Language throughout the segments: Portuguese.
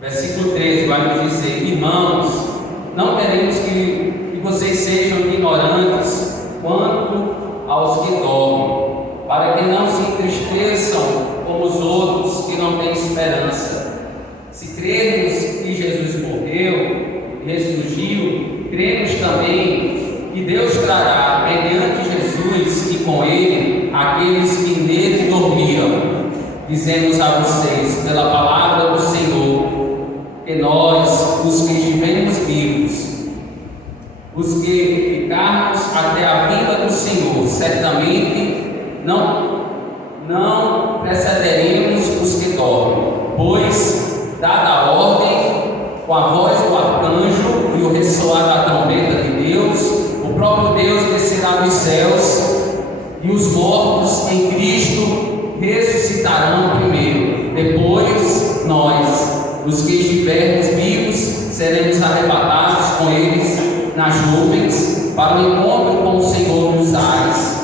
Versículo 13 vai nos dizer: irmãos, não queremos que vocês sejam ignorantes quanto aos que dormem, para que não se entristeçam como os outros que não têm esperança. Se crermos que Jesus morreu e ressurgiu, cremos também que Deus trará, mediante Jesus e com Ele, aqueles que nele dormiram. Dizemos a vocês, pela palavra do Senhor, que nós, os que estivermos vivos, os que ficarmos até a vinda do Senhor, certamente não precederemos os que dormem, pois, dada a ordem, com a voz do arcanjo e o ressoar da trombeta de Deus, o próprio Deus descerá dos céus, e os mortos em Cristo ressuscitarão primeiro. Depois, nós, os que estivermos vivos, seremos arrebatados com eles nas nuvens, para o encontro com o Senhor nos ares,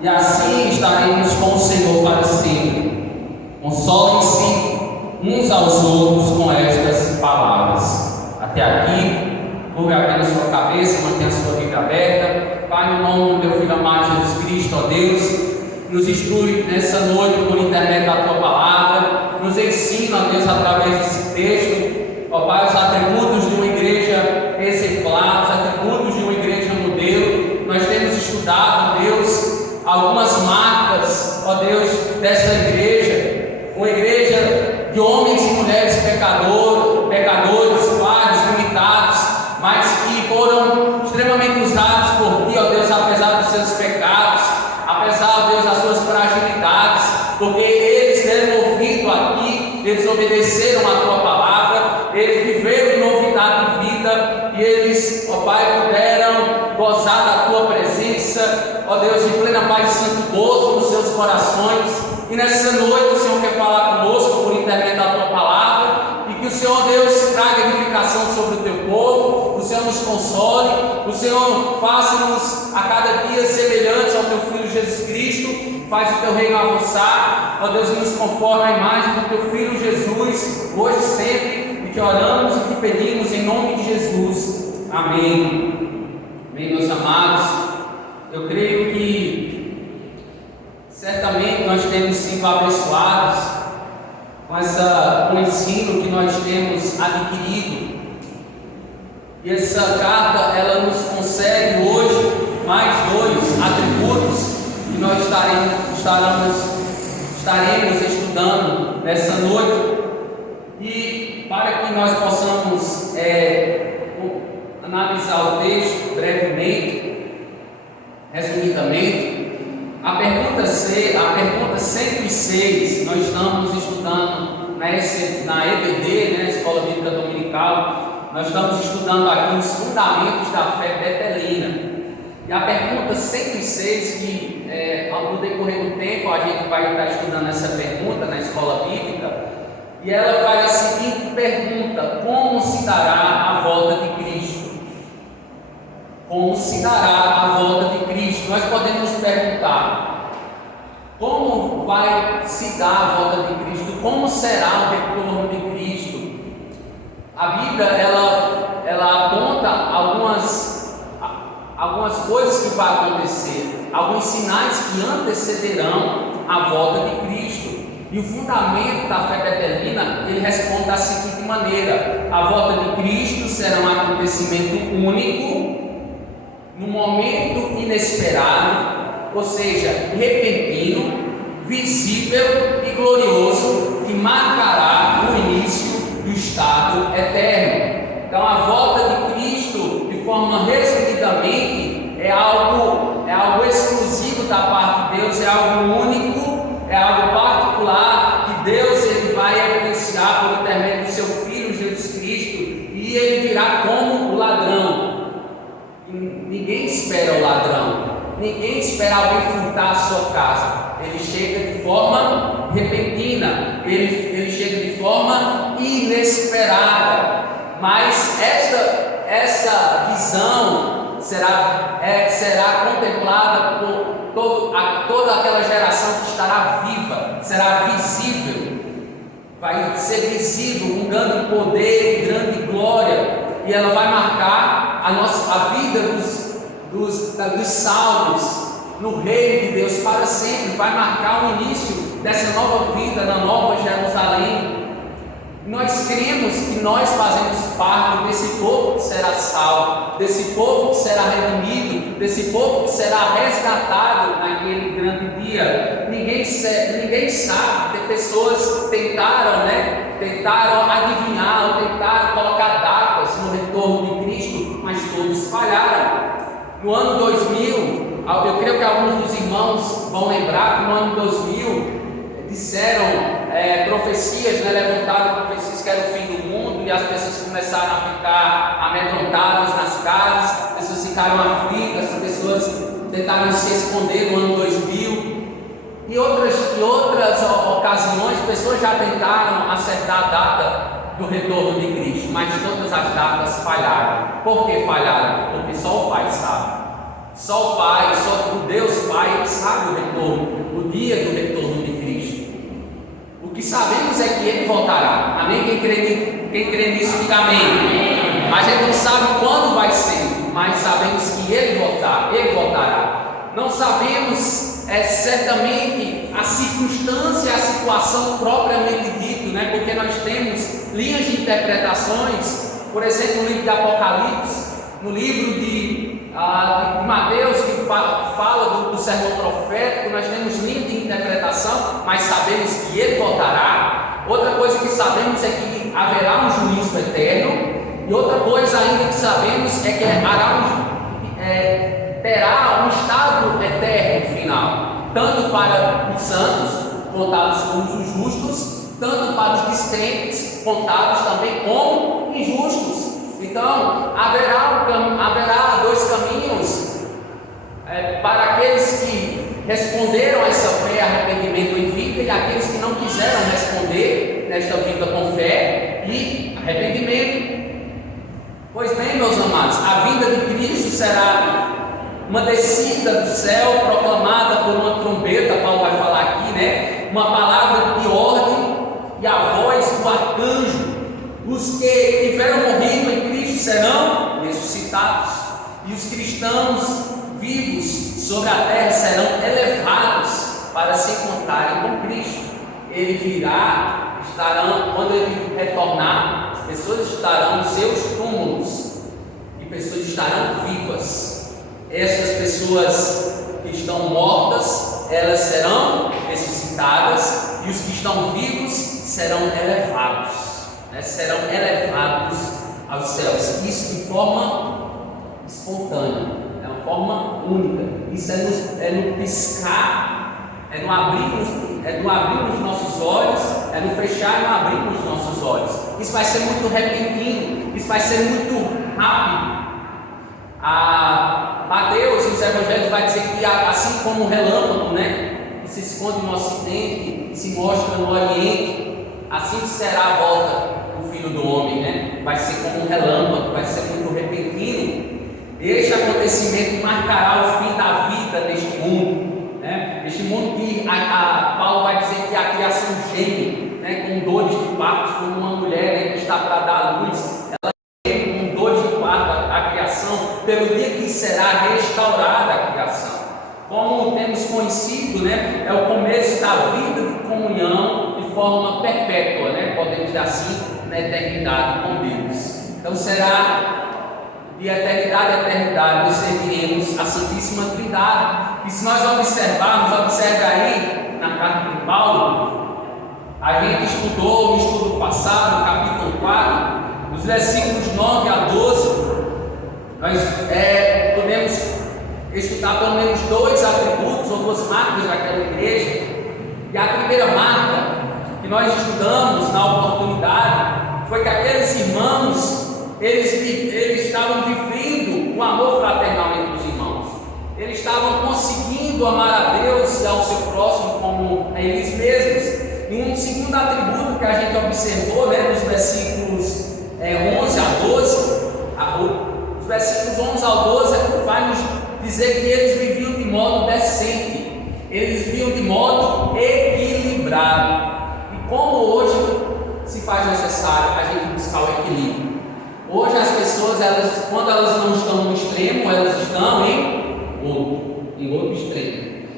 e assim estaremos com o Senhor para sempre. Consolem-se uns aos outros com estas palavras. Até aqui, curve apenas sua cabeça, mantenha a sua Bíblia aberta. Pai, no nome do teu Filho amado Jesus Cristo, ó Deus, nos instrui nessa noite por intermédio da tua palavra, nos ensina, ó Deus, através desse texto, ó Pai, os atributos de uma igreja exemplar, os atributos de uma igreja modelo. Nós temos estudado, Deus, algumas marcas, ó Deus, dessa igreja, uma igreja de homens e mulheres pecadores, falhos, limitados, mas que foram extremamente usados por Ti, ó Deus, apesar dos seus pecados, apesar, ó Deus, das suas fragilidades, porque eles deram ouvido a Ti, eles obedeceram a Tua palavra, eles viveram em novidade de vida, e eles, ó Pai, puderam gozar da Tua presença, ó Deus, em plena paz e santo gozo nos seus corações. E nessa noite o Senhor quer falar conosco por intermédio da Tua palavra, e que o Senhor, Deus, traga edificação sobre o Teu povo, o Senhor nos console, o Senhor faça-nos a cada dia semelhantes ao Teu Filho Jesus Cristo, faz o Teu reino avançar, ó Deus, nos conforma a imagem do Teu Filho Jesus, hoje e sempre, e que oramos e que pedimos em nome de Jesus. Amém. Bem, meus amados, eu creio que certamente nós temos sido abençoados com o ensino que nós temos adquirido, e essa carta ela nos concede hoje mais dois atributos que nós estaremos estudando nessa noite, e para que nós possamos analisar o texto brevemente, resumidamente. A pergunta 106, nós estamos estudando na EBD, né, Escola Bíblica Dominical, nós estamos estudando aqui os fundamentos da fé betelina. E a pergunta 106, que ao decorrer do tempo a gente vai estar estudando essa pergunta na Escola Bíblica, e ela faz a seguinte pergunta: como se dará a volta de Cristo? Como se dará a volta de Cristo? Nós podemos perguntar: como vai se dar a volta de Cristo? Como será o retorno de Cristo? A Bíblia ela aponta algumas coisas que vão acontecer, alguns sinais que antecederão a volta de Cristo. E o fundamento da fé betelina, ele responde da seguinte maneira: a volta de Cristo será um acontecimento único, num momento inesperado, ou seja, repentino, visível e glorioso, que marcará o início do estado eterno. Então, a volta de Cristo, de forma resumidamente, é algo exclusivo da parte de Deus, é algo único, é algo particular, que Deus ele vai evidenciar por intermédio do seu Filho Jesus Cristo, e ele virá como o ladrão. Ninguém espera o ladrão, ninguém espera alguém furtar a sua casa. Ele chega de forma repentina, ele chega de forma inesperada. Mas essa visão será contemplada por toda aquela geração que estará viva, será visível. vai ser visível com grande poder e grande glória, e ela vai marcar a vida dos salvos no reino de Deus para sempre, vai marcar o início dessa nova vida na Nova Jerusalém. Nós cremos que nós fazemos parte desse povo que será salvo, desse povo que será redimido, desse povo que será resgatado naquele grande dia. Ninguém sabe, pessoas tentaram adivinhar, tentaram colocar datas no retorno de Cristo, mas todos falharam. No ano 2000, eu creio que alguns dos irmãos vão lembrar que no ano 2000 disseram profecias, levantaram profecias que era o fim do mundo, e as pessoas começaram a ficar amedrontadas nas casas, as pessoas ficaram aflitas, as pessoas tentaram se esconder no ano 2000, e outras ocasiões, pessoas já tentaram acertar a data do retorno de Cristo, mas todas as datas falharam. Por que falharam? Porque só o Pai sabe. Só o Pai, só o Deus Pai sabe o retorno, o dia do retorno de Cristo. O que sabemos é que Ele voltará. Amém? Quem crê nisso, diga amém. Mas a gente não sabe quando vai ser, mas sabemos que Ele voltará. Não sabemos certamente a circunstância, a situação propriamente dito, porque nós temos linhas de interpretações. Por exemplo, no livro de Apocalipse, no livro de Mateus, que fala do sermão profético, nós temos linha de interpretação, mas sabemos que Ele voltará. Outra coisa que sabemos é que haverá um juízo eterno, e outra coisa ainda que sabemos é que terá um estado eterno final, tanto para os santos, contados como os justos, tanto para os descrentes, contados também como injustos. Então, haverá dois caminhos para aqueles que responderam a essa fé, arrependimento em vida, e aqueles que não quiseram responder nesta vida com fé e arrependimento. Pois bem, meus amados, a vinda de Cristo será uma descida do céu proclamada por uma trombeta. Paulo vai falar aqui, uma palavra de ordem e a voz do arcanjo. Os que tiveram morrido em Cristo serão ressuscitados, e os cristãos vivos sobre a terra serão elevados para se encontrarem com Cristo. Ele virá, quando Ele retornar, as pessoas estarão nos seus túmulos, e pessoas estarão vivas. Estas pessoas que estão mortas, elas serão ressuscitadas, e os que estão vivos serão elevados. Serão elevados aos céus. Isso de forma espontânea, é uma forma única. Isso é no piscar, é no abrir os nossos olhos, é no fechar e no abrir os nossos olhos. Isso vai ser muito repentino, isso vai ser muito rápido. Mateus, nos evangelhos, vai dizer que assim como um relâmpago, que se esconde no ocidente e se mostra no oriente, assim será a volta do Filho do Homem, vai ser como um relâmpago, vai ser muito repentino. Este acontecimento marcará o fim da vida deste mundo, este mundo que Paulo vai dizer que a criação geme, com dores de parto, como uma mulher que está para dar à luz, ela geme com dores de parto a criação, pelo dia que será restaurada a criação. Como temos conhecido, é o começo da vida de comunhão de forma perpétua, podemos dizer assim, na eternidade com Deus. Então será de eternidade a eternidade, nós serviremos a Santíssima Trindade. E se nós observarmos, observe aí na carta de Paulo, a gente estudou no estudo passado, no capítulo 4, nos versículos 9 a 12, nós podemos estudar pelo menos dois atributos ou duas marcas daquela igreja. E a primeira marca que nós estudamos na oportunidade foi que aqueles irmãos, eles estavam vivendo o amor fraternal entre os irmãos. Eles estavam conseguindo amar a Deus e ao seu próximo como a eles mesmos. E um segundo atributo que a gente observou, nos versículos 11 a 12, os versículos 11 ao 12 vai nos dizer que eles viviam de modo decente, eles viviam de modo equilibrado. E como hoje faz necessário a gente buscar o equilíbrio. Hoje as pessoas, quando elas não estão no extremo, elas estão em outro extremo.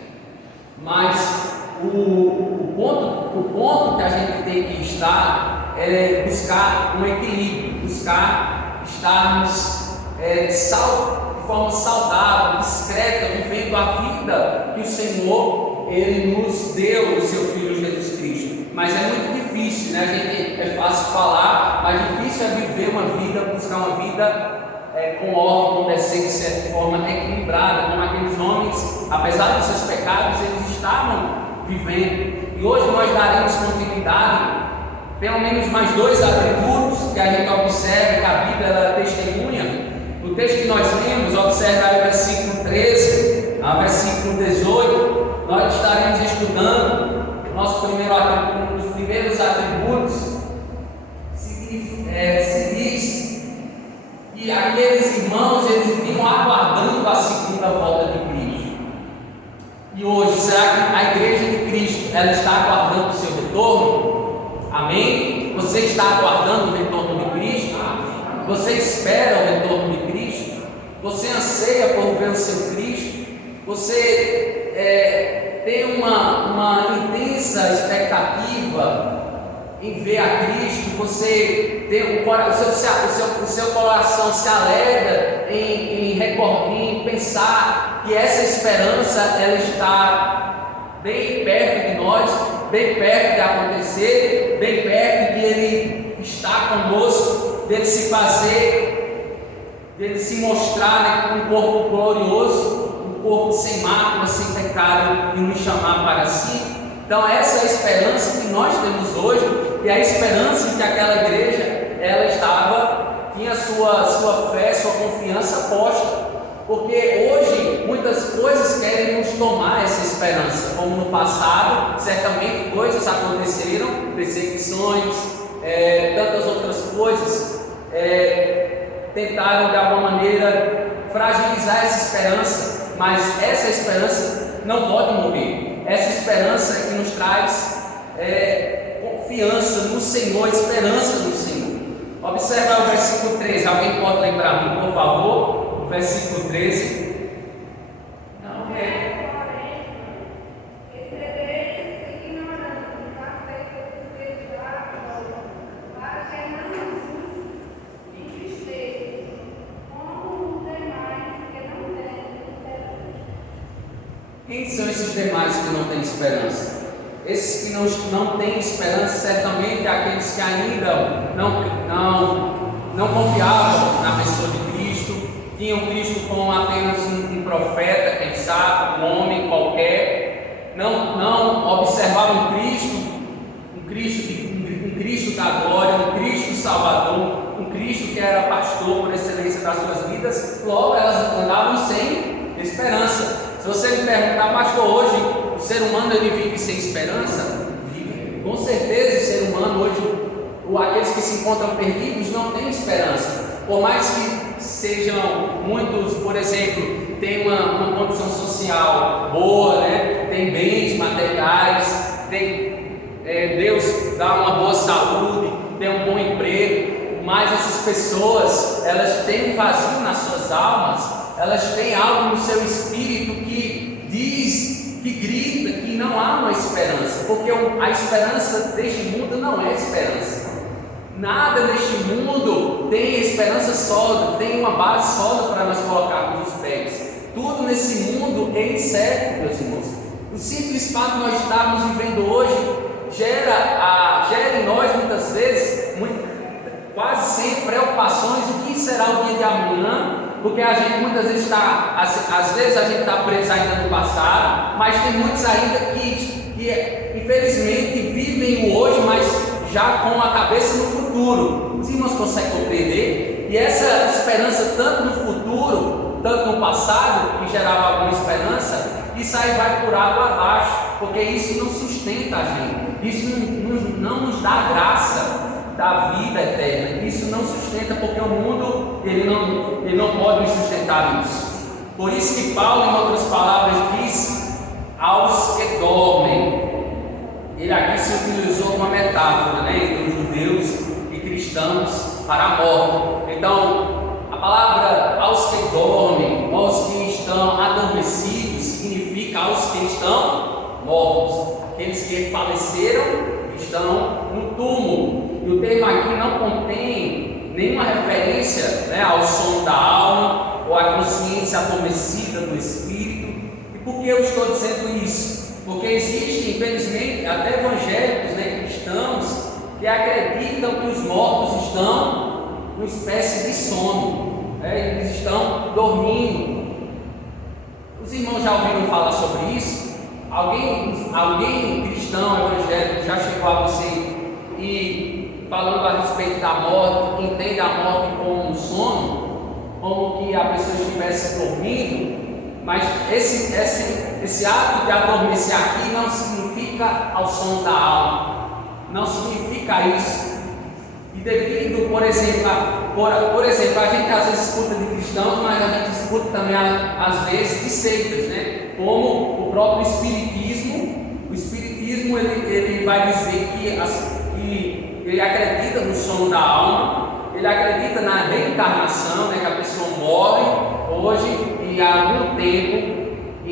Mas o ponto que a gente tem que estar é buscar um equilíbrio, buscar estarmos de forma saudável, discreta, vivendo a vida que o Senhor Ele nos deu, o seu Filho Jesus Cristo. Mas é muito difícil, né? É fácil falar, mas difícil é viver uma vida, buscar uma vida com ordem, com decência, de forma equilibrada, como aqueles homens, apesar dos seus pecados, eles estavam vivendo. E hoje nós daremos continuidade, pelo menos mais 2 atributos que a gente observa, que a Bíblia ela testemunha. O texto que nós lemos, observa aí o versículo 13 ao versículo 18, nós estaremos estudando o nosso primeiro atributo, os primeiros atributos. Se diz que aqueles irmãos, eles vinham aguardando a segunda volta de Cristo. E hoje, será que a igreja de Cristo, ela está aguardando o seu retorno? Amém? Você está aguardando o retorno de Cristo? Você espera o retorno de Cristo? Você anseia por ver o seu Cristo? Você tem uma intensa expectativa em ver a Cristo? Você tem o seu coração se alegra em pensar que essa esperança ela está bem perto de nós, bem perto de acontecer, bem perto de Ele estar conosco, dele se fazer, dele se mostrar, né, com um corpo glorioso, um corpo sem mácula, sem pecado, e nos chamar para si. Então essa é a esperança que nós temos hoje, e a esperança que aquela igreja ela tinha sua fé, sua confiança posta. Porque hoje muitas coisas querem nos tomar essa esperança, como no passado, certamente coisas aconteceram, perseguições, tantas outras coisas, tentaram de alguma maneira fragilizar essa esperança, mas essa esperança não pode morrer. Essa esperança é que nos traz confiança no Senhor, esperança no Senhor. Observa o versículo 13, alguém pode lembrar, por favor? Versículo 13. Não é. Quem são esses demais que não têm esperança? Esses que não têm esperança, certamente aqueles que ainda não confiavam na pessoa de Cristo, tinham Cristo como apenas um profeta, quem sabe, um homem qualquer, não observavam um Cristo da glória, um Cristo Salvador, um Cristo que era pastor por excelência das suas vidas. Logo elas andavam sem esperança. Se você me perguntar, pastor, hoje o ser humano ele vive sem esperança? Vive. Com certeza o ser humano hoje, aqueles que se encontram perdidos não têm esperança. Por mais que sejam muitos, por exemplo, têm uma condição social boa, né? Tem bens materiais, Deus dá uma boa saúde, tem um bom emprego, mas essas pessoas, elas têm um vazio nas suas almas, elas têm algo no seu espírito que diz, que grita, que não há uma esperança, porque a esperança deste mundo não é esperança. Nada neste mundo tem esperança sólida, tem uma base sólida para nós colocarmos os pés. Tudo nesse mundo é incerto, meus irmãos. O simples fato de nós estarmos vivendo hoje gera em nós muitas vezes, quase sempre, preocupações: o que será o dia de amanhã? Porque a gente muitas vezes às vezes a gente está preso ainda no passado, mas tem muitos ainda que infelizmente vivem o hoje, mas já com a cabeça no futuro. Os irmãos conseguem compreender? E essa esperança, tanto no futuro, tanto no passado, que gerava alguma esperança, isso aí vai por água abaixo, porque isso não sustenta a gente, isso não nos dá graça da vida eterna, isso não sustenta, porque o mundo ele não pode nos sustentar nisso. Por isso que Paulo, em outras palavras, diz aos que dormem. Ele aqui se utilizou uma metáfora, né, entre os judeus cristãos para a morte. Então, a palavra aos que dormem, aos que estão adormecidos, significa aos que estão mortos. Aqueles que faleceram estão no túmulo. E o termo aqui não contém nenhuma referência, né, ao sono da alma ou à consciência adormecida do espírito. E por que eu estou dizendo isso? Porque existem, infelizmente, até evangélicos, né, cristãos, que acreditam que os mortos estão numa espécie de sono, né? Eles estão dormindo. Os irmãos já ouviram falar sobre isso? Alguém cristão, evangélico, já chegou a você e falando a respeito da morte, entende a morte como um sono, como que a pessoa estivesse dormindo? Mas esse ato de adormecer aqui não significa ao sono da alma, não significa isso. E devido, por exemplo, a gente às vezes escuta de cristãos, mas a gente escuta também às vezes de seitas, né? Como o próprio Espiritismo. O Espiritismo ele vai dizer que ele acredita no sono da alma, ele acredita na reencarnação, né? Que a pessoa morre hoje e em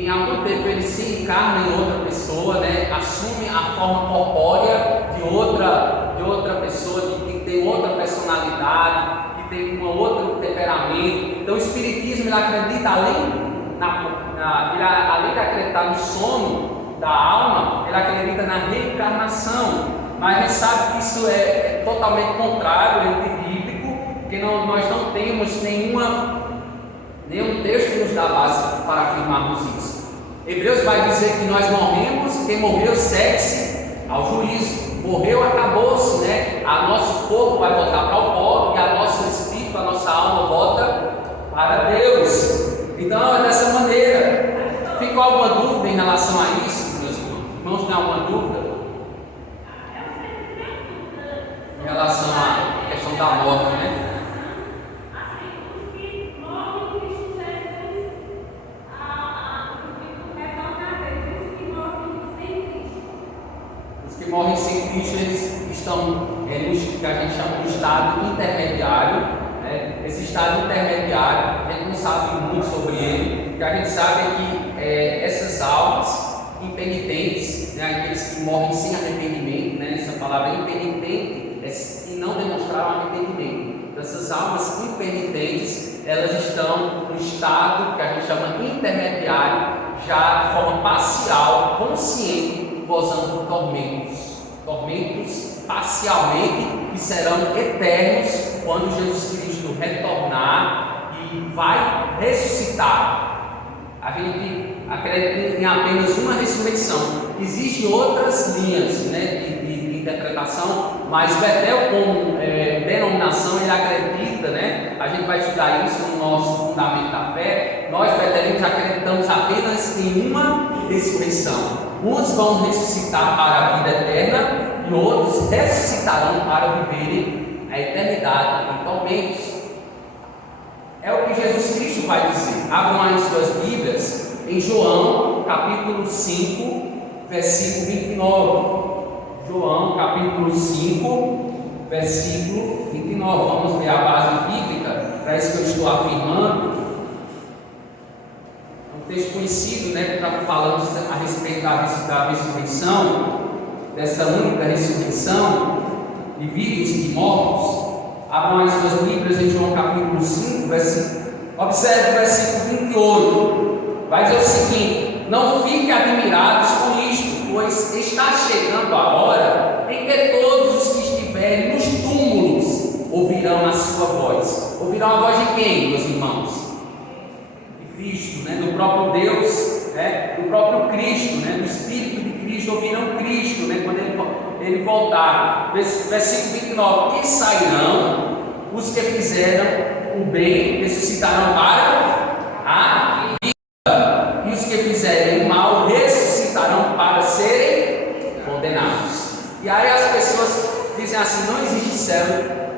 algum tempo ele se encarna em outra pessoa, né? Assume a forma corpórea de outra pessoa, que tem outra personalidade, que tem um outro temperamento. Então o Espiritismo ele acredita além de acreditar no sono da alma, ele acredita na reencarnação, mas a gente sabe que isso é totalmente contrário, é antibíblico, porque nós não temos nenhum texto que nos dá base para afirmarmos isso. Hebreus vai dizer que nós morremos, quem morreu segue-se ao juízo. Morreu, acabou-se, né? Nosso corpo vai voltar para o pó e a nosso espírito, a nossa alma volta para Deus. Então é dessa maneira. Ficou alguma dúvida em relação a isso, meus irmãos? Irmãos, tem alguma dúvida? Em relação à questão da morte, né? Os que morrem sem Cristo, eles estão no que a gente chama de estado intermediário. Esse estado intermediário, a gente não sabe muito sobre ele. O que a gente sabe é que essas almas impenitentes, né, aqueles que morrem sem arrependimento, né, essa palavra impenitente é que não demonstraram arrependimento. Então, essas almas impenitentes, elas estão no estado que a gente chama intermediário, já de forma parcial, consciente, gozando de tormentos parcialmente, que serão eternos quando Jesus Cristo retornar e vai ressuscitar. A gente acredita em apenas uma ressurreição. Existem outras linhas, né, de interpretação, mas Betel, como denominação, ele acredita, né? A gente vai estudar isso no nosso Fundamento da Fé. Nós, betelinos, acreditamos apenas em uma ressurreição. Uns vão ressuscitar para a vida eterna e outros ressuscitarão para viverem a eternidade em tormentos. É o que Jesus Cristo vai dizer. Abram aí suas Bíblias em João, capítulo 5, versículo 29. João, capítulo 5, versículo 29. Vamos ver a base bíblica para isso que eu estou afirmando. É um texto conhecido, né, que está falando a respeito da ressurreição, dessa única ressurreição de vivos e de mortos. Abram as suas Bíblias em João capítulo 5, observe o versículo 28. Vai dizer o seguinte: não fiquem admirados com isto, pois está chegando a hora em que todos os que estiverem nos túmulos ouvirão a sua voz. Ouvirão a voz de quem, meus irmãos? De Cristo, né? Do próprio Deus, né? Do próprio Cristo, né? Do Espírito de Cristo. Ouvirão Cristo, né? Quando ele voltar. Versículo 29. E sairão os que fizeram o bem, ressuscitarão para a vida, e os que fizerem o mal ressuscitarão para serem condenados. E aí as pessoas dizem assim: não existe céu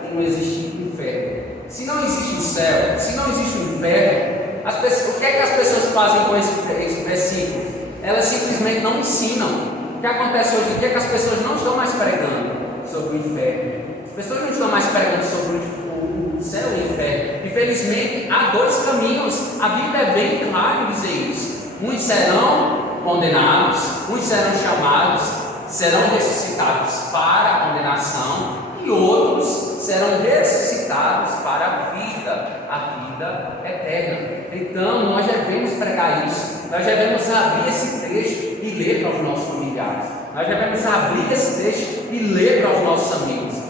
e não existe inferno. Se não existe o céu, se não existe o inferno, o que é que as pessoas fazem com esse versículo? Elas simplesmente não ensinam. O que acontece hoje em dia é que as pessoas não estão mais pregando sobre o inferno. As pessoas não estão mais pregando sobre o céu e o inferno. Infelizmente, há dois caminhos. A Bíblia é bem clara em dizer isso. Uns serão condenados, uns serão chamados, serão ressuscitados para a condenação, e outros serão ressuscitados para a vida eterna. Então, nós devemos pregar isso. Nós devemos abrir esse texto e ler para os nossos familiares. Nós devemos abrir esse texto e ler para os nossos amigos.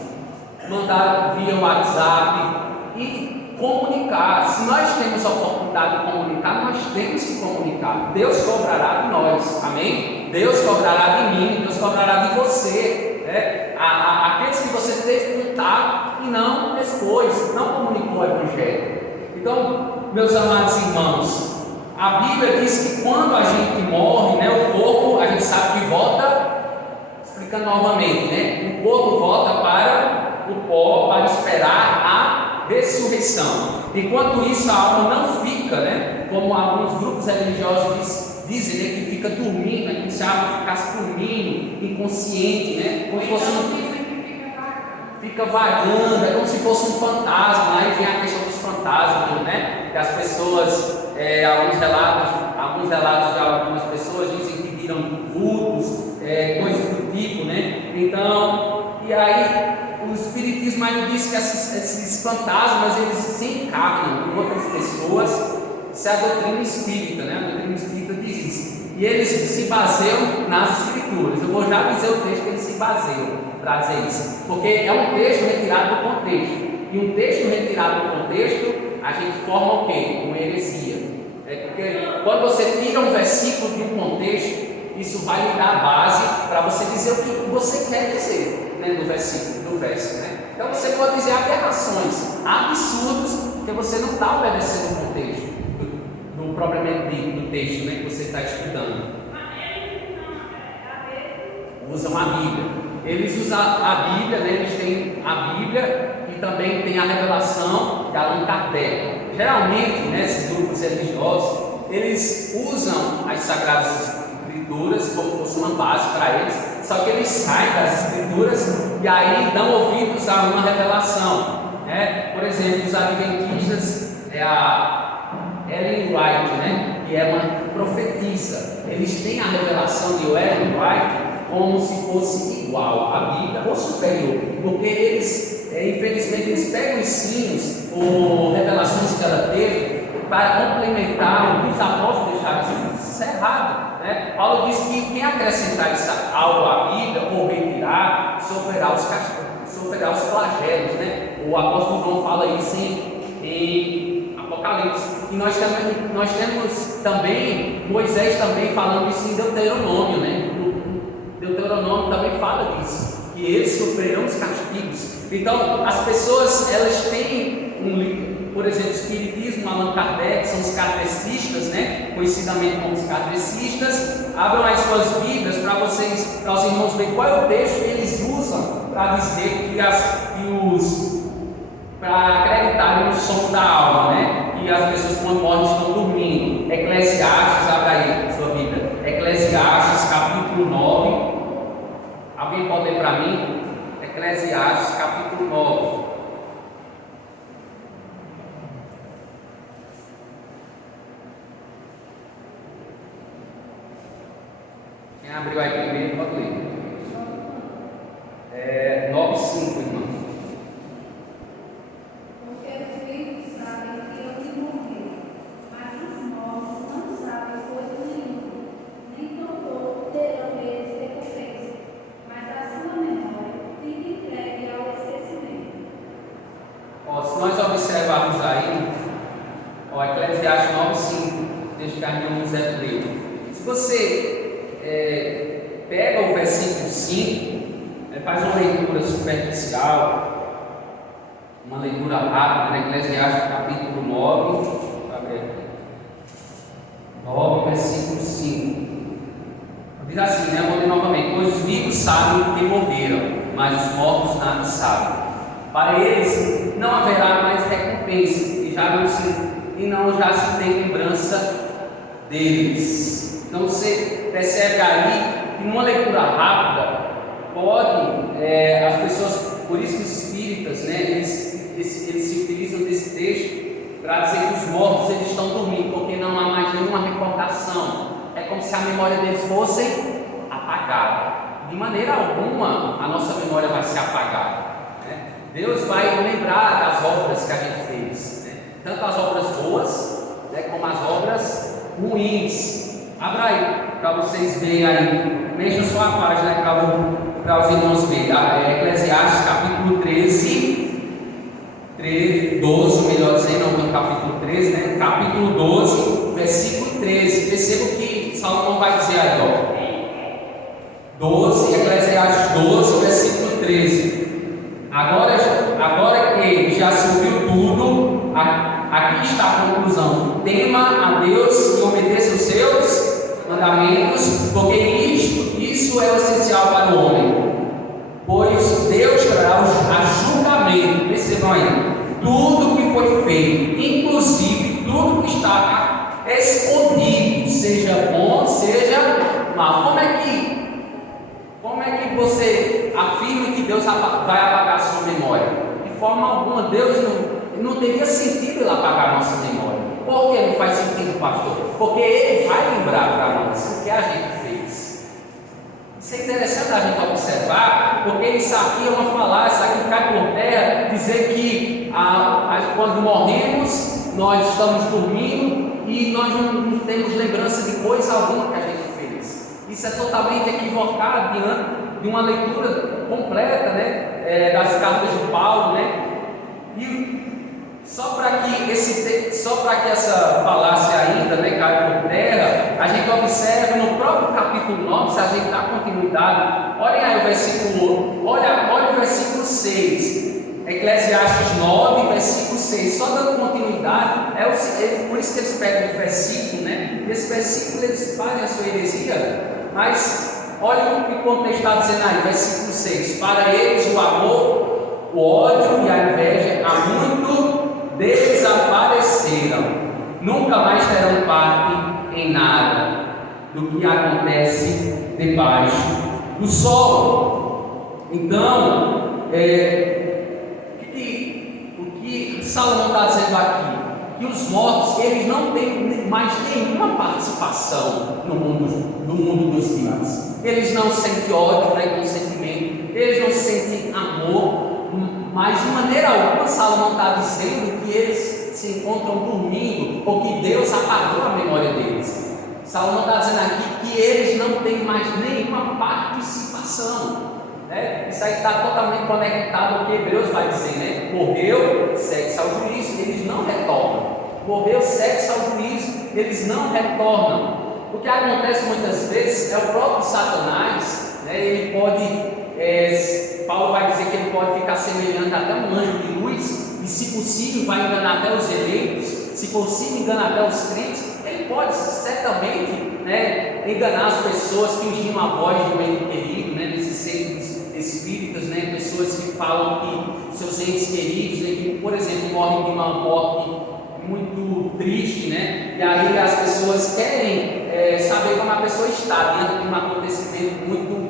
Mandar via WhatsApp e comunicar. Se nós temos a oportunidade de comunicar, nós temos que comunicar. Deus cobrará de nós, amém? Deus cobrará de mim, Deus cobrará de você, né? Aqueles que você teve contato e não expôs, não comunicou o Evangelho. Então, meus amados irmãos, a Bíblia diz que quando a gente morre, né, o corpo, a gente sabe que volta, explicando novamente, né, o corpo volta para o pó para esperar a ressurreição. Enquanto isso, a alma não fica, né, como alguns grupos religiosos dizem, né, que fica dormindo, é como se a alma ficasse dormindo, inconsciente, né, como se fosse fica vagando, é como se fosse um fantasma. Aí vem a questão dos fantasmas, né? Que as pessoas, alguns relatos de algumas pessoas dizem que viram vultos, coisas do tipo, né? Então, e aí o Espiritismo ainda diz que esses fantasmas eles se encarnam em outras pessoas. Isso é a doutrina espírita, né? A doutrina espírita diz isso. E eles se baseiam nas Escrituras. Eu vou já dizer o texto que eles se baseiam para dizer isso, porque é um texto retirado do contexto, e um texto retirado do contexto, a gente forma o quê? Uma heresia. Porque quando você tira um versículo de um contexto, isso vai lhe dar base para você dizer o que você quer dizer, né, do verso, né? Então você pode dizer aberrações, absurdos, porque você não está obedecendo o contexto do propriamente dito do texto, né, que você está estudando. Usam a Bíblia. Eles usam a Bíblia, né? Eles têm a Bíblia e também tem a revelação de Allan Kardec. Geralmente, né, esses grupos religiosos, eles usam as Sagradas Escrituras como fosse uma base para eles, só que eles saem das Escrituras e aí dão ouvidos a uma revelação, né? Por exemplo, os adventistas, a Ellen White, né, que é uma profetisa, eles têm a revelação de Ellen White como se fosse igual à Bíblia ou superior, porque eles, infelizmente, eles pegam ensinos ou revelações que ela teve para complementar o que os apóstolos deixaram escrito. Isso é errado, né? Paulo diz que quem acrescentar algo à Bíblia ou retirar, sofrerá os flagelos, né? O apóstolo João fala isso em Apocalipse. E nós temos também Moisés também falando isso em Deuteronômio, né? Deuteronômio também fala disso, que eles sofrerão os castigos. Então, as pessoas, elas têm um livro, por exemplo, o Espiritismo, Allan Kardec, são os kardecistas, né? Conhecidamente como os kardecistas. Abram as suas Bíblias para os irmãos verem qual é o texto que eles usam para dizer para acreditarem no som da alma, né? Que as pessoas quando morrem estão dormindo. Eclesiastes, abre aí sua Bíblia. Eclesiastes, capítulo 9. Alguém pode ler para mim? Eclesiastes, capítulo 9. Quem abriu aí primeiro, pode ler. 9:5, irmão. Porque os vivos sabem que eu me morrer, mas os mortos não sabem coisa nenhuma, nem tampouco terão eles recompensa, mas a sua memória fica entregue ao esquecimento. Se nós observarmos aí, Eclesiastes 9:5, deixa que a irmã José leu. Se você pega o versículo 5, faz uma leitura superficial, uma leitura rápida, na Eclesiastes capítulo 9, 9, versículo 5. Diz assim, né? Vou ler novamente: pois os vivos sabem que morreram, mas os mortos nada sabem. Para eles não haverá mais recompensa, e já se tem lembrança deles. Então você percebe aí que numa leitura rápida, as pessoas Por isso que os espíritas, né, eles se utilizam desse texto para dizer que os mortos eles estão dormindo, porque não há mais nenhuma recordação. É como se a memória deles fosse apagada. De maneira alguma a nossa memória vai ser apagada, né? Deus vai lembrar das obras que a gente fez, né? Tanto as obras boas, né, como as obras ruins. Abra aí para vocês verem aí, mexa só a página para os irmãos verem, Eclesiastes capítulo 12, melhor dizendo, não, capítulo 13, né? Capítulo 12, versículo 13. Perceba o que Salomão vai dizer aí, ó. 12, Eclesiastes 12, versículo 13. Agora que já se ouviu tudo, aqui está a conclusão: tema a Deus e obedeça os seus mandamentos, porque isso é o essencial para o homem. Pois Deus trará a julgamento, percebam aí, tudo que foi feito, inclusive tudo que está escondido, seja bom, seja mal. Como é que você afirma que Deus vai apagar a sua memória? De forma alguma. Deus não teria sentido ele apagar a nossa memória. Por que não faz sentido, pastor? Porque Ele vai lembrar para nós o que a gente fez. Isso é interessante a gente observar, porque isso aqui é uma falácia, isso aqui cai por terra, dizer que quando morremos, nós estamos dormindo e nós não temos lembrança de coisa alguma que a gente fez. Isso é totalmente equivocado diante de uma leitura completa, né, das cartas de Paulo, né? E só para que essa falácia ainda, né, caia por terra, a gente observa no próprio capítulo 9, se a gente dá continuidade, olhem aí o versículo, olha o versículo 6, Eclesiastes 9, versículo 6, só dando continuidade, por isso que eles pegam o versículo, né? Nesse versículo eles fazem a sua heresia, mas olha o que o contexto está dizendo aí, versículo 6, para eles o amor, o ódio e a inveja há muito desapareceram, nunca mais terão parte em nada do que acontece debaixo do sol. Então, o que Salomão está dizendo aqui? Que os mortos eles não têm mais nenhuma participação no mundo dos vivos. Eles não sentem ódio, né, com sentimento, eles não sentem amor. Mas de maneira alguma Salomão está dizendo que eles se encontram dormindo, ou que Deus apagou a memória deles. Salomão está dizendo aqui que eles não têm mais nenhuma participação, né? Isso aí está totalmente conectado ao que Hebreus vai dizer, né? Morreu, segue-se ao juízo, eles não retornam. Morreu, segue-se ao juízo, eles não retornam. O que acontece muitas vezes é o próprio Satanás, né? Ele pode... Paulo vai dizer que ele pode ficar semelhante até um anjo de luz, e se possível vai enganar até os eleitos, se possível enganar até os crentes. Ele pode certamente, né, enganar as pessoas fingindo a voz de um ente querido, né, nesses centros espíritas, né, pessoas que falam que seus entes queridos, né, que, por exemplo, morrem de uma morte muito triste, né, e aí as pessoas querem saber como a pessoa está diante de um acontecimento muito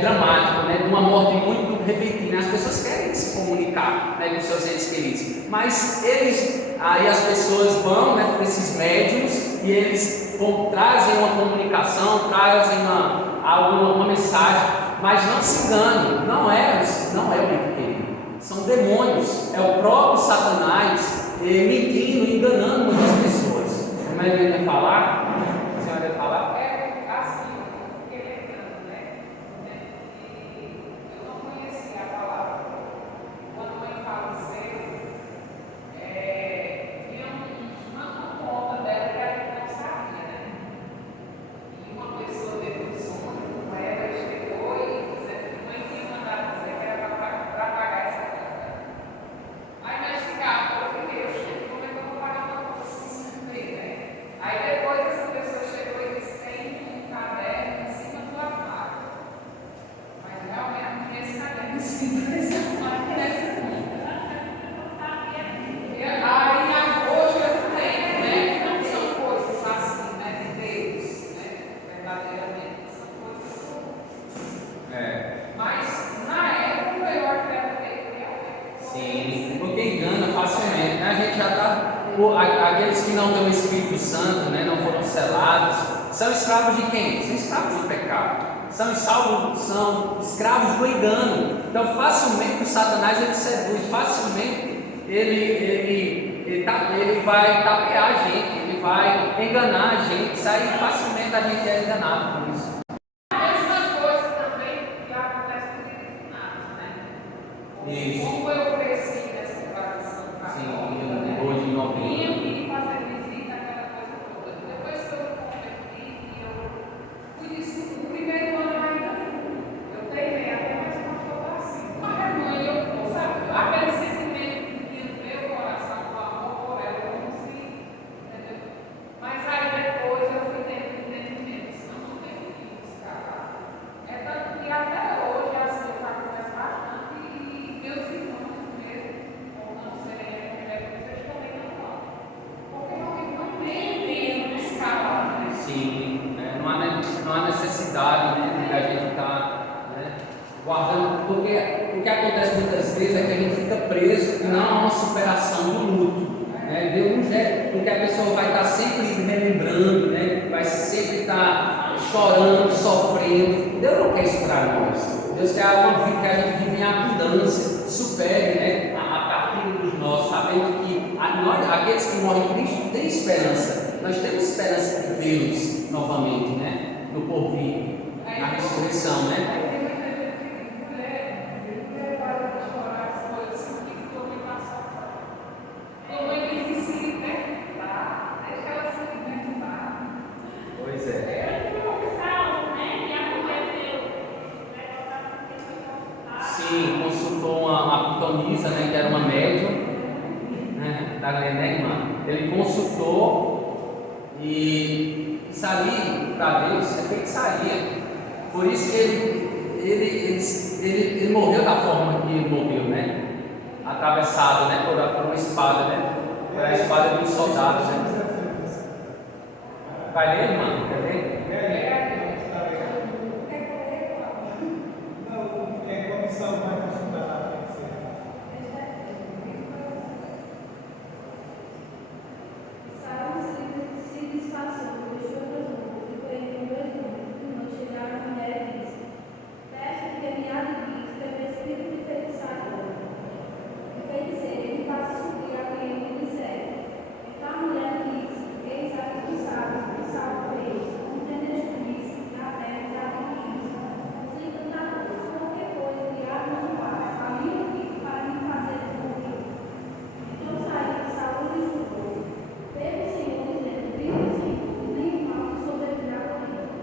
dramático, né, de uma morte muito repentina. As pessoas querem se comunicar, né, com seus entes queridos, mas aí as pessoas vão, né, para esses médiums e eles trazem uma comunicação, trazem uma mensagem, mas não se engane, não é o ente querido, são demônios, é o próprio Satanás mentindo e enganando muitas pessoas. Como é que ele vai falar? A senhora vai falar? Aí depois aqueles que não têm o Espírito Santo, né, não foram selados, são escravos de quem? São escravos do pecado. São escravos do engano. Então, facilmente o Satanás ele seduz, facilmente ele vai tapear a gente, ele vai enganar a gente, sair facilmente a gente é enganado por isso. A mesma coisa também que acontece com os ensinados, né? Isso. Como eu cresci nessa tradição católica, né? Hoje em novembro. E fazer visita, aquela coisa toda. Depois que eu me converti, eu fui descobrir, o primeiro ano ainda fui. Eu treinei até mais pastor assim. Uma reunião, eu, sabe, aquele sentimento que tinha no meu coração, o amor por ela, eu conheci, entendeu? Mas aí depois eu fui tendo entendimento, senão não tem que buscar. É tanto que até hoje, assim, eu já converso bastante e meus irmãos mesmo, ou não serem evangélicos, eles também não vão. Porque realmente não tem buscar lá, né? Sim, né? Não há necessidade, né, de a gente estar, né, guardando, porque o que acontece muitas vezes é que a gente fica preso e não há uma superação do luto. Né? Deu um jeito, porque a pessoa vai estar sempre relembrando, né? Vai sempre estar chorando, sofrendo. Deus não quer isso para nós. Deus quer uma vida que a gente vive em abundância, supere, né, a partir dos nossos, sabendo que aqueles que morrem em Cristo têm esperança. Nós temos esperança de vê-los novamente, né, no porvir, na ressurreição, né? Pois é. Sim, consultou uma pitonisa, né, que era uma médium, né, né, irmã? Ele consultou e isso ali, para Deus, é feitiçaria. Por isso que ele morreu da forma que ele morreu, né? Atravessado, né, por uma espada, né? Por a espada de um soldado, né? Vai ler, irmã? Quer ler? Se disfarçou, deixou outras roupas e foi em 2 homens. Quando chegaram, a mulher disse: Peço que me alivie, teve espírito de feitiçaria. Ele faça subir a quem ele disser. Então a mulher disse: Eis aqui os sábios reis, como entendeste isso, na terra e a conquista. Os encantadores, qualquer coisa que abra o passo, a minha vida para me fazer morrer. Então saiu Saúl e jurou: Pelo Senhor, dizendo: Viva o Senhor, nem mal que sobrevirá por isso.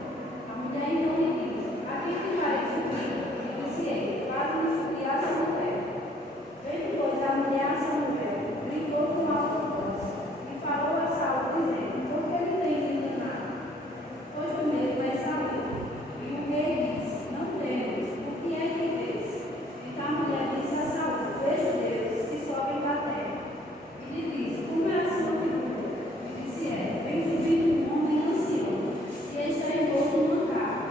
A mulher então lhe disse: A quem te vai subir? E disse ele: Faz-me subir a Samuel. Vendo, pois, a mulher a Samuel, gritou com alta voz, e falou a Saul, dizendo: Por que me tens enganado? Pois o mesmo é saber. E o rei disse: Não temas, o que é que vês? Então a mulher disse a Saul: Vejo deuses que sobem da terra. E lhe disse: Como é a sua figura? E disse ele: Vem subindo um homem ancião, e está envolto numa capa.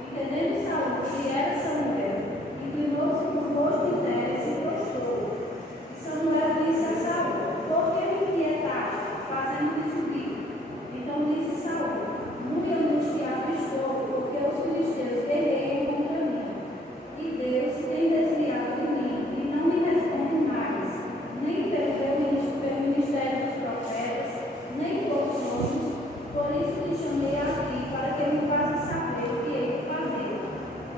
Entendendo Saul que era Samuel, inclinou-se no rosto de terra e se prostrou. E Samuel disse a Saul: Por que me inquietaste, fazendo-me subir? Então disse Saul: Muito angustiado estou, porque os filisteus guerreiam contra mim. E Deus tem desviado de mim, e não me responde mais, nem pelo ministério dos profetas, nem por sonhos. Por isso te chamei a ti, para que me faças saber o que hei de fazer.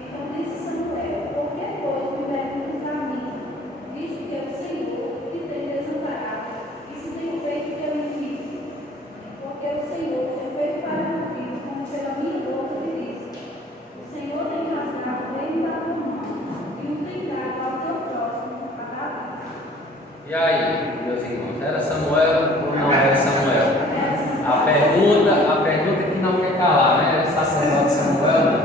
Então disse Samuel: Por que, pois, me perguntas a mim, visto que é o Senhor que tem desamparado, e se tem feito pelo inimigo? Porque o Senhor tem feito para cumprir, como pela minha boca lhe disse. O Senhor tem rasgado o reino da tua mão, e o tem dado ao teu próximo, a Davi. E aí, meus irmãos, era Samuel ou não era Samuel? A pergunta que não quer calar, né? Era o sacerdote Samuel?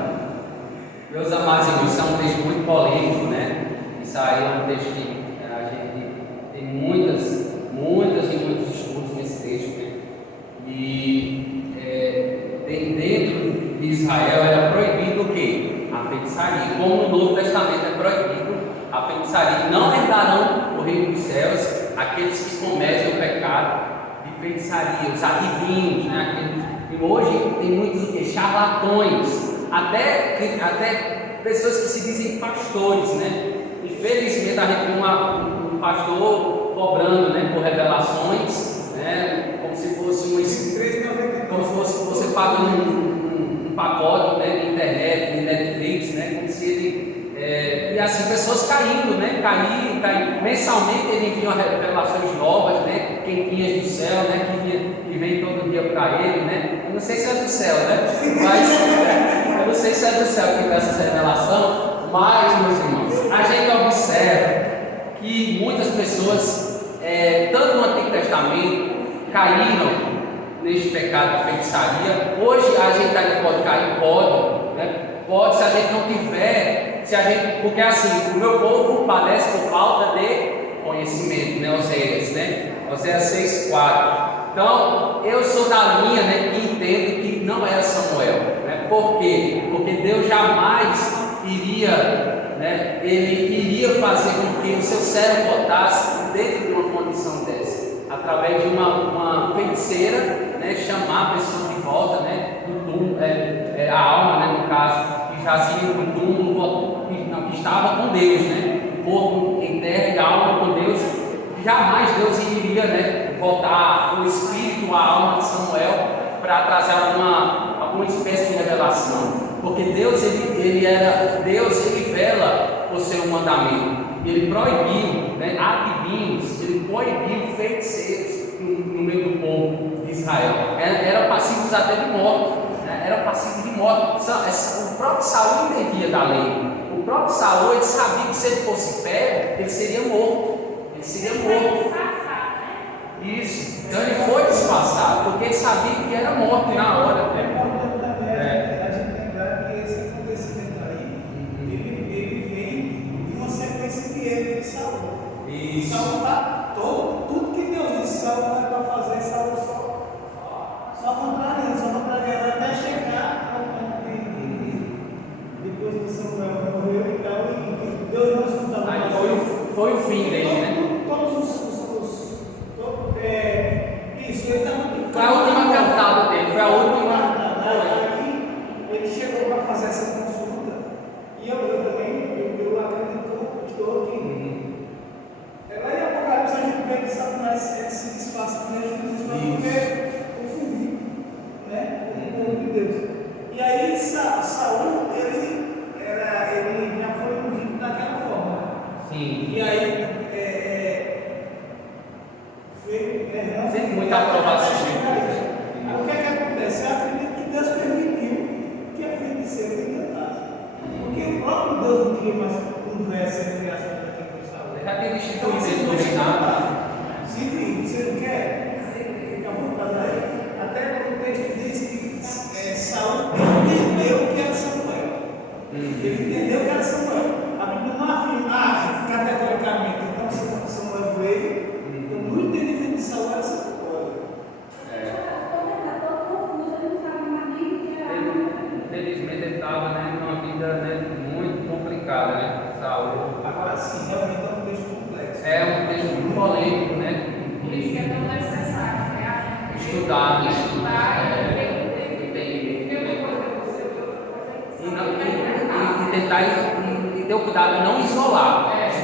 Meus amados irmãos, isso é um texto muito polêmico, né? Isso aí é um texto que a gente tem muitos estudos nesse texto, né? E dentro de Israel era proibido o quê? A feitiçaria. Como no Novo Testamento é proibido a feitiçaria. Não herdarão o reino dos céus aqueles que cometem o pecado feitiçaria, os adivinhos, né? E hoje tem muitos o quê? Charlatões, até pessoas que se dizem pastores, né? Infelizmente a gente tem um pastor cobrando, né, por revelações, né, como se fosse como se fosse você pagando um pacote, né, de internet, de Netflix, né, como se ele e assim pessoas caindo, né, caindo. Mensalmente ele envia revelações novas, né, quentinhas do céu, né, que vem todo dia para ele, né. Eu não sei se é do céu, né, mas eu não sei se é do céu que vem essa revelação, mas, meus irmãos, a gente observa que muitas pessoas, tanto no Antigo Testamento, caíram neste pecado de feitiçaria. Hoje a gente ainda pode cair, pode, se a gente não tiver, porque assim, o meu povo padece por falta de conhecimento, né? Oséias, né? Oséias 6,4. Então, eu sou da linha, né, que entendo que não era Samuel, né? Por quê? Porque Deus jamais iria, né, ele iria fazer com que o seu servo voltasse dentro de uma condição dessa, através de uma feiticeira, né, chamar a pessoa de volta, né, do túmulo, a alma, né, no caso, que jazia no túmulo, que estava com Deus, né, o corpo em terra e a alma com Deus. Jamais Deus iria, né, voltar o espírito, a alma de Samuel para trazer alguma espécie de revelação. Porque Deus, ele vela o seu mandamento. Ele proibiu, né, adivinhos, ele proibiu feiticeiros no meio do povo de Israel. Eram passíveis até de morte, né? Eram passíveis de morte. O próprio Saul entendia da lei. O próprio Saul, ele sabia que se ele fosse pego, ele seria morto. Ele seria morto. Isso. Então ele foi disfarçado, porque ele sabia que era morto na hora. Saul está tudo que Deus disse Saul vai para fazer, Saul só contrariando, até chegar ao ponto depois que Samuel morreu e tal, e Deus não escutava. Aí foi o fim dele, né? Isso, ele estava. Foi a última cantada dele, foi a última. Aí ele chegou para fazer essa consulta, e eu também acredito que. Lá em Apocalipse a gente vê que Satanás ele se disfarça de Jesus para confundir, né, o povo de Deus. E aí Saul ele já foi ungido daquela forma. Sim. E aí sem muita aprovação. Aí o que é que acontece? Eu acredito que Deus permitiu que a feiticeira tentasse. Porque o próprio Deus não tinha mais conversa entre as Já tem instituído ele dominado. Sim, você não quer? Fica à vontade aí. Até o texto diz que Saul entendeu que era Samuel. Ele entendeu que era Samuel. A Bíblia não afirma categoricamente. Então Samuel veio. Então no entendimento de Saul era Samuel. Infelizmente ele estava, né, numa vida, né, muito complicada, né? Saul. Agora sim, realmente é um texto complexo. É um texto muito polêmico, né? Por isso que é tão necessário, né? Estudar, né? E tentar ter o cuidado de não isolar.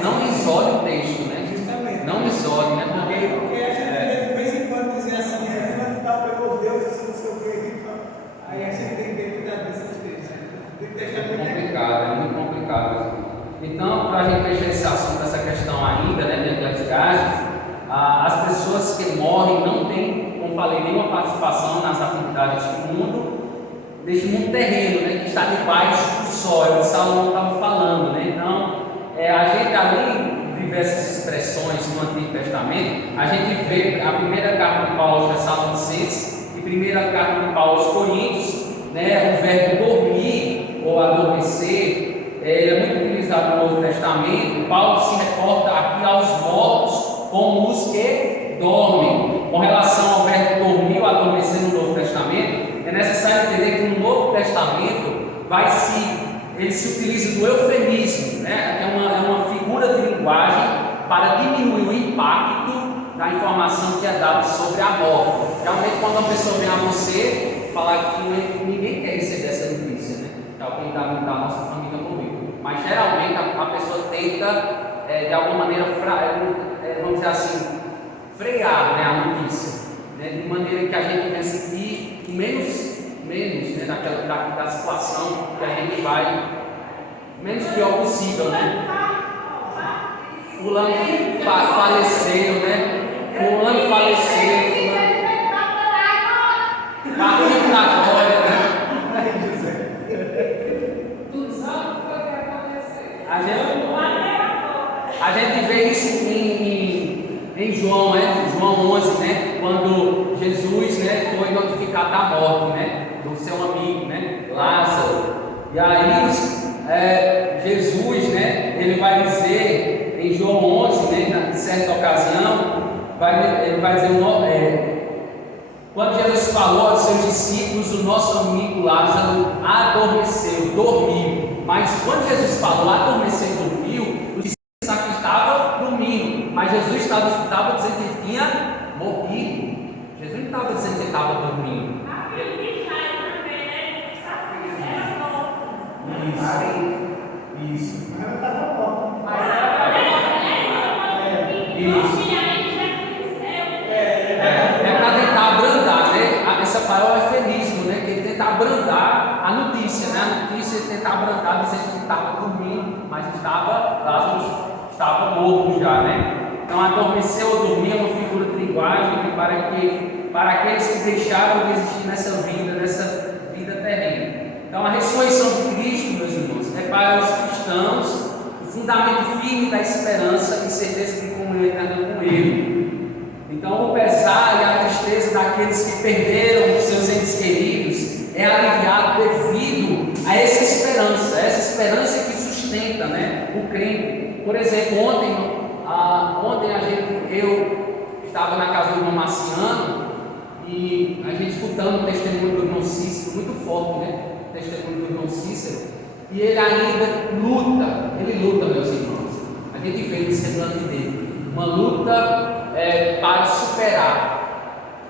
Não isole o texto, né? Justamente. Não isole, né? Porque a gente de vez em quando dizia assim, fulano tal pegou Deus, assim, não sei o que, então. Aí a gente tem que ter cuidado desses textos. Tem que deixar É complicado, é muito complicado. Então, para a gente fechar esse assunto, essa questão ainda, né, dentro das gases, as pessoas que morrem não têm, como falei, nenhuma participação nas atividades do mundo, deste mundo terreno, né, que está debaixo do sol, é o que Salomão estava falando, né? Então, a gente, além de diversas expressões no Antigo Testamento, a gente vê a primeira carta de Paulo aos Tessalonicenses e primeira carta de Paulo aos Coríntios, né, o verbo dormir ou adormecer. Ele é muito utilizado no Novo Testamento. Paulo se reporta aqui aos mortos como os que dormem. Com relação ao verbo dormir ou adormecer no Novo Testamento, é necessário entender que no Novo Testamento ele se utiliza do eufemismo, né? Que é uma figura de linguagem para diminuir o impacto da informação que é dada sobre a morte. Realmente, quando uma pessoa vem a você falar que ninguém quer receber essa notícia, né? Que alguém da nossa família morreu. Mas geralmente a pessoa tenta, de alguma maneira, vamos dizer assim, frear, né, a notícia, né? De maneira que a gente venha sentir menos, né, da situação que a gente vai, menos pior possível, né? Fulano faleceu, né? Fulano faleceu, partindo da glória, né? Dos anos foi que aconteceu. A gente vê isso em João, né? João 11, né? Quando Jesus, né, foi notificado da morte, né, do seu amigo, né, Lázaro. E aí Jesus, né, ele vai dizer em João 11, né, em certa ocasião, ele vai dizer quando Jesus falou aos seus discípulos, o nosso amigo Lázaro adormeceu, dormiu. Mas quando Jesus falou adormeceu e dormiu, os discípulos pensaram que estava dormindo. Mas Jesus estava dizendo que ele tinha morrido. Jesus não estava dizendo que ele estava dormindo. Isso. Mas não estava bom. Isso. É para tentar abrandar, né? Essa palavra é feliz, né? Que ele tenta abrandar a notícia, né? A notícia ele tenta abrandar, dizendo que estava dormindo, mas Lázaro estava morto já, né? Então, adormecer ou dormir é uma figura de linguagem, né? Para aqueles que deixaram de existir nessa vida terrena. Então, a ressurreição de Cristo, meus irmãos, é para os cristãos o fundamento firme da esperança e certeza de comunhão eterna com Ele. Então, o pesar e a tristeza daqueles que perderam os seus entes queridos é aliviado devido a essa esperança que sustenta, né, o crente. Por exemplo, ontem eu estava na casa do irmão Marciano e a gente escutando o testemunho do irmão Cícero, muito forte, né? O testemunho do irmão Cícero, e ele ainda luta, meus irmãos. A gente vê no semblante dele uma luta para superar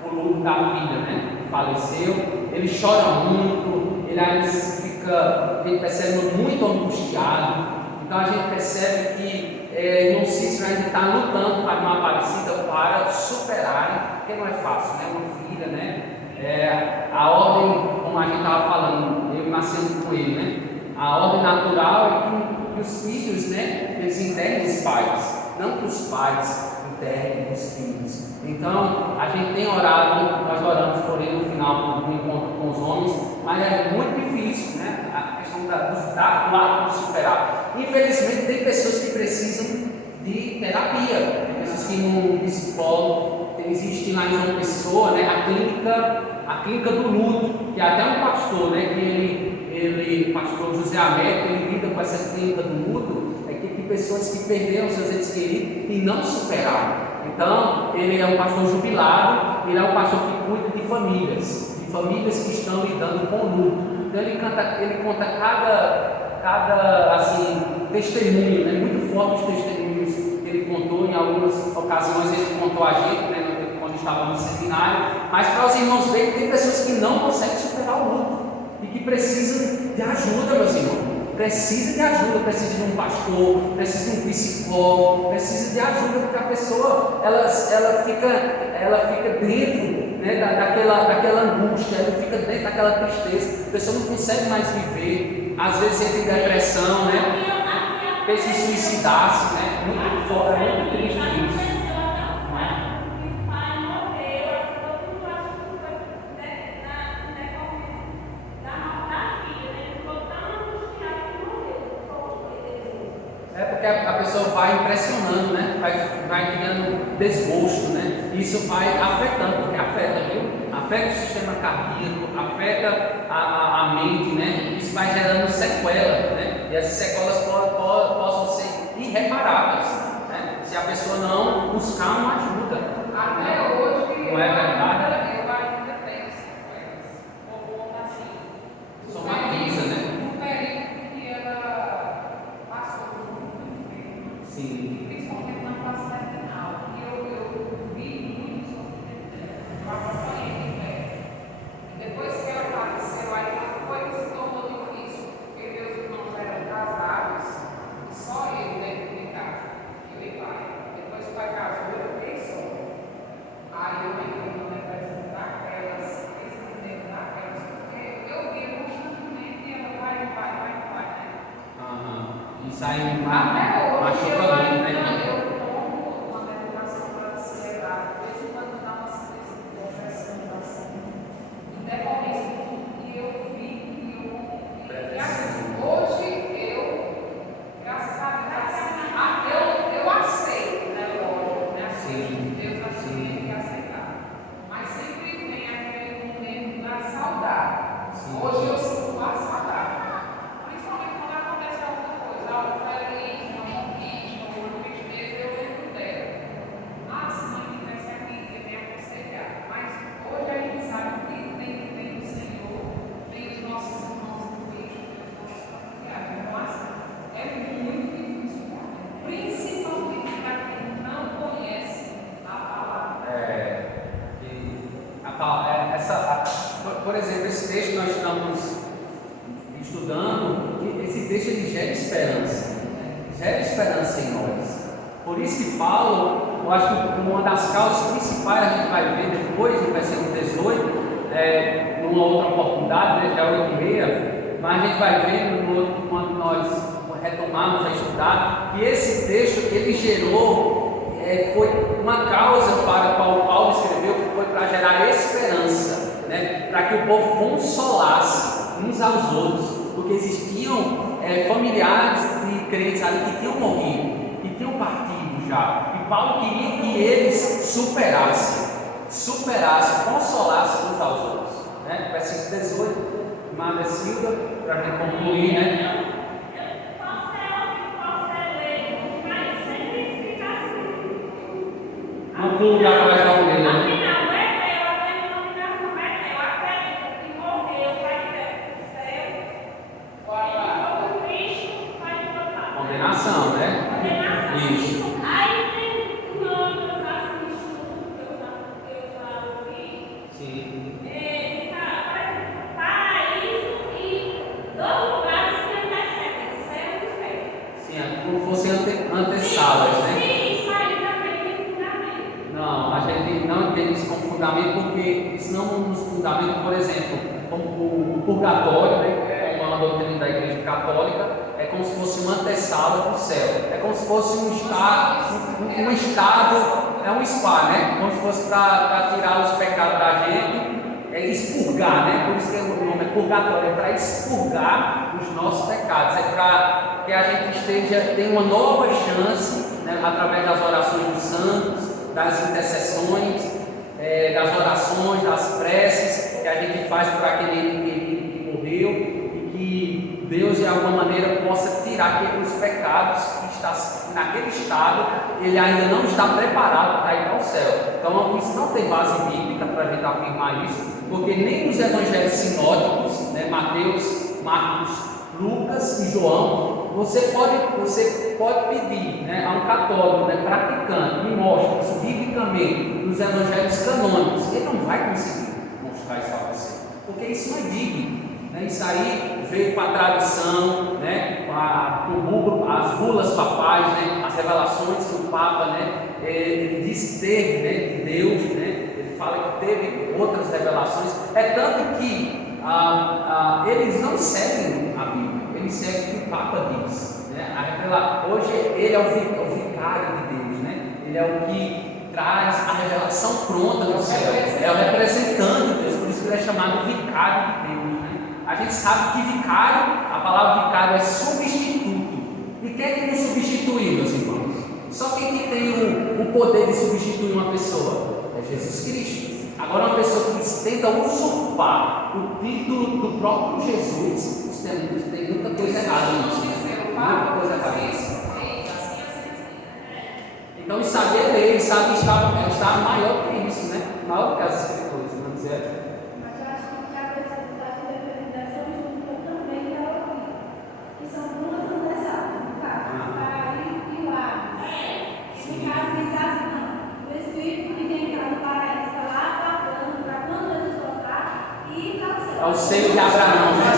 o luto da filha, né? Que faleceu. Ele chora muito, ele ainda a gente percebe muito angustiado. Então a gente percebe que irmão Cícero ainda está lutando para uma Aparecida para superarem, porque não é fácil, né? Uma filha, né? A ordem, como a gente estava falando, eu nascendo com ele, né? A ordem natural é que os filhos, né? Eles enterrem os pais, não que os pais enterrem os filhos. Então a gente tem orado, nós oramos por ele no final do encontro com os homens, mas é muito difícil, né? A questão do ato de superar. Infelizmente, tem pessoas que precisam de terapia, tem pessoas que no psicólogo, existe lá em João Pessoa, né, a clínica do luto, que é até um pastor, né, que pastor José Américo, ele lida com essa clínica do luto, que tem pessoas que perderam seus entes queridos e não superaram. Então, ele é um pastor jubilado, ele é um pastor que cuida de famílias que estão lidando com o luto. Então, ele conta cada assim, testemunho, né? Muito forte os testemunhos que ele contou. Em algumas ocasiões ele contou a gente, né? Quando estava no seminário, mas para os irmãos verem que tem pessoas que não conseguem superar o luto e que precisam de ajuda, meus irmãos. Precisa de ajuda, precisa de um pastor, precisa de um psicólogo, precisa de ajuda, porque a pessoa ela fica dentro, né, daquela angústia, ela fica dentro daquela tristeza, a pessoa não consegue mais viver, às vezes entra em depressão, né? Pensa em suicidar-se, né? Muito forte, é muito triste isso. É porque a pessoa vai impressionando, né? Vai criando desgosto, né? Isso vai afetando, porque afeta, viu? Afeta o sistema cardíaco, afeta a mente, né? Isso vai gerando sequela, né? E essas sequelas possam ser irreparáveis, né? Se a pessoa não buscar uma ajuda. Até hoje, não é verdade? eu ainda tenho sequelas. Ou assim, Somatiza, né? no período que ela passou por muito tempo. Sim. Principalmente na fase terminal. E eu vi Isso aí Até hoje, machuca eu muito, né? tomo uma medicação para acelerar, de vez em quando dá uma depressão assim, em decorrência de tudo que eu vi, e assim, hoje graças a Deus, eu aceito, né, lógico, né, Sim. Deus assim tem que aceitar, mas sempre vem aquele momento da saudade. Sim. Hoje eu sinto a saudade. Principalmente quando acontece alguma coisa, algo feliz, uma conquista, ou uma tristeza, eu lembro dela. Ah, se não tivesse aqui, ia me aconselhar. Mas hoje a gente sabe que tem o Senhor, tem os nossos irmãos em Cristo, tem os nossos familiares. Então, assim, é muito difícil, principalmente para quem não conhece a palavra. Por exemplo, esse texto que nós estamos estudando, esse texto ele gera esperança, né? Gera esperança em nós. Por isso que Paulo, eu acho que uma das causas principais a gente vai ver depois, no versículo 18, numa outra oportunidade, né, já é 8h30, mas a gente vai ver quando nós retomarmos a estudar, que esse texto ele gerou, foi uma causa para a qual Paulo escreveu, que foi para gerar esperança, né, para que o povo consolasse uns aos outros, porque existiam familiares de crentes ali que tinham morrido, que tinham partido já, e Paulo queria que eles superassem, consolassem uns aos outros, né? Versículo 18, Amada Silva, para a gente concluir, né? Não pulo da atrás da orelha, né? Condenação, né? Isso. Sim. Sim, é como se fossem antessalas, né? Não, a gente não entende isso como fundamento, porque isso não nos fundamenta, por exemplo, como o purgatório, né, que é uma doutrina da Igreja Católica, é como se fosse uma antessala para o céu, é como se fosse um estado, é um spa, né? Como se fosse para tirar os pecados da gente, expurgar, né? Por isso que o nome é purgatório, é para expurgar os nossos pecados, é para que a gente tenha uma nova chance, né, através das orações dos santos, das intercessões, das orações, das preces que a gente faz por aquele ente querido que morreu, e que Deus de alguma maneira possa tirar aqueles pecados que está naquele estado, ele ainda não está preparado para ir ao céu. Então isso não tem base bíblica para a gente afirmar isso, porque nem nos evangelhos sinóticos, né, Mateus, Marcos, Lucas e João, você pode pedir, né, a um católico, né, praticante, que mostre isso biblicamente nos evangelhos canônicos, ele não vai conseguir mostrar isso a você, porque isso não é bíblico, né? Isso aí veio com a tradição, né, com as bulas papais, né, as revelações que o Papa, né, ele diz ter, né, de Deus, né, ele fala que teve outras revelações, é tanto que eles não seguem a Bíblia, eles seguem o que o Papa diz, né? Hoje ele é o vicário de Deus, né? Ele é o que traz a revelação pronta do céu, é o representante de Deus, por isso que ele é chamado vicário de Deus, né? A gente sabe que vicário, a palavra vicário é substituto, e quem é que nos substituiu, meus irmãos? Só quem que tem o poder de substituir uma pessoa? É Jesus Cristo. Agora, uma pessoa que tenta usurpar o título do próprio Jesus, isso tem muita coisa errada nisso. Muita coisa errada. Então, ele sabia ler, ele sabe estar maior que isso, né? Maior que as escrituras, não dizer. Mas eu acho que a coisa das representações também é ouvido, que são duas conversadas, no caso, o pai e o Aves. No caso, eles acham não. O Espírito que vem para o paraíso está lá aguardando para quando eles voltar e ir para o céu. É o seio de Abraão, né?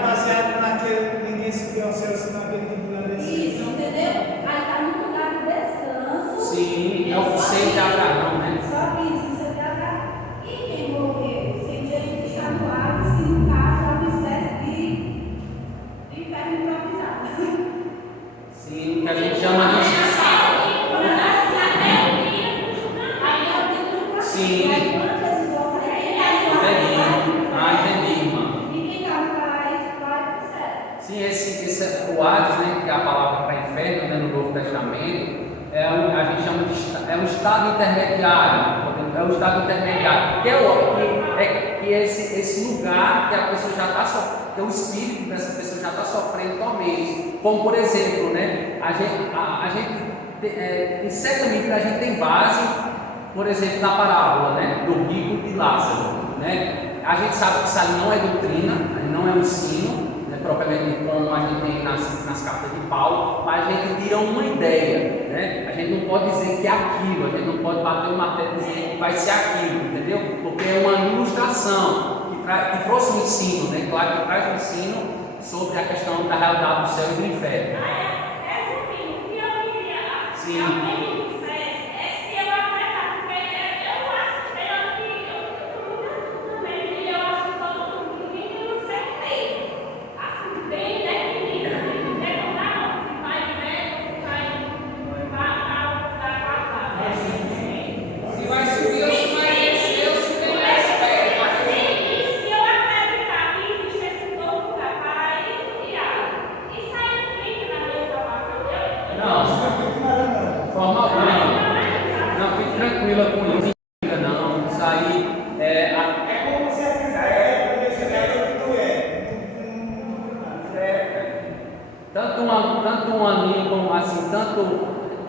Baseado naquele ninguém subiu ao céu, senão aquele que lá desceu. Isso, entendeu? Aí está no lugar de descanso. Sim, é o seio de Abraão, né? Só que Sim, que a gente chama de. Sim. Entendi, irmã. Sim, o Hades, né, que é a palavra para inferno, né, no Novo Testamento, a gente chama de um estado intermediário. É um estado intermediário, que é esse lugar que a pessoa já está sofrendo, que o espírito dessa pessoa já está sofrendo tormentos. Como por exemplo, né, em certa medida a gente tem base, por exemplo, na parábola, né, do rico e Lázaro, né? A gente sabe que isso ali não é doutrina, não é um ensino, né, propriamente como a gente tem nas cartas de Paulo, mas a gente tira uma ideia, né? A gente não pode dizer que é aquilo, a gente não pode bater uma tela e dizer que vai ser aquilo, entendeu? Porque é uma ilustração que trouxe um ensino, né? Claro que traz um ensino sobre a questão da realidade do céu e do inferno. Sim.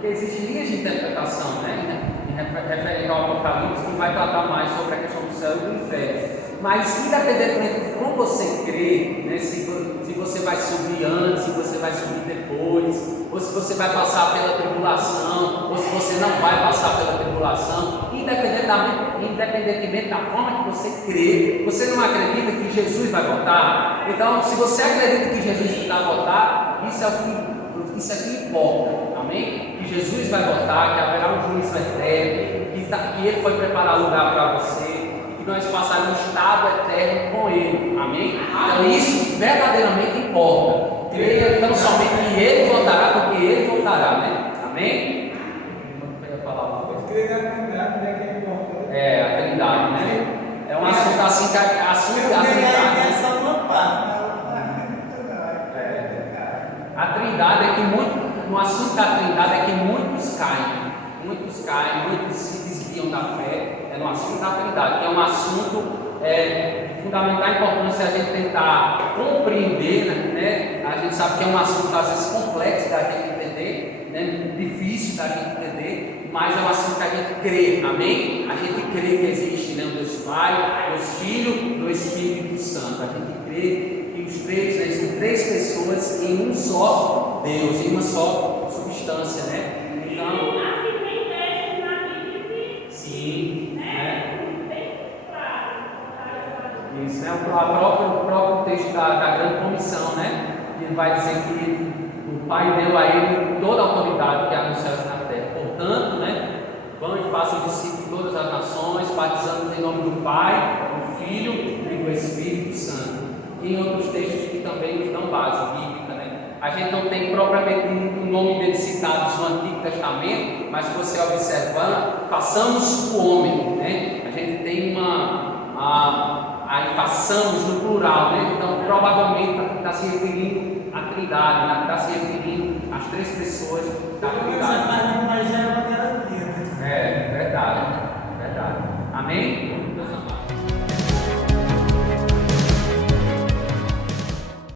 Porque existem linhas de interpretação, né, referente ao Apocalipse, que vai tratar mais sobre a questão do céu e do inferno. Mas, independentemente de como você crê, né, se você vai subir antes, se você vai subir depois, ou se você vai passar pela tribulação, ou se você não vai passar pela tribulação, independentemente da forma que você crê, você não acredita que Jesus vai voltar? Então, se você acredita que Jesus vai voltar, isso é o que importa, amém? Que Jesus vai voltar, que haverá um juízo eterno, que Ele foi preparar lugar para você, e que nós passaremos um estado eterno com Ele, amém? Então isso verdadeiramente importa. Creia então somente que Ele voltará, porque Ele voltará, né? Amém? Eu ia falar uma coisa. Creia na Trindade, né, que é importante. É, a Trindade, né? É um assunto assim que a Trindade é só uma parte. A Trindade é que no assunto da Trindade é que muitos caem, muitos se desviam da fé, no assunto da Trindade, que é um assunto de fundamental importância a gente tentar compreender, né? A gente sabe que é um assunto às vezes complexo da gente entender, né? Difícil da gente entender, mas é um assunto que a gente crê, amém? A gente crê que existe, né, o Deus Pai, Deus Filho, do Espírito Santo, a gente crê que os três, né, são três pessoas em um só Deus, em uma só substância, né? Então, sim, né? Isso, né? O próprio texto da grande comissão, né? Ele vai dizer que o Pai deu a ele toda a autoridade que há nos céus e na terra. Portanto, né? Vão e façam discípulos de todas as nações, batizando em nome do Pai, do Filho e do Espírito Santo. E em outros textos que também nos dão base bíblica, né? A gente não tem propriamente um nome dele citado no Antigo Testamento, mas se você observar, façamos o homem, né? A gente tem aí façamos no plural, né? Então provavelmente está se referindo à Trindade, né? Está se referindo às três pessoas da Trindade.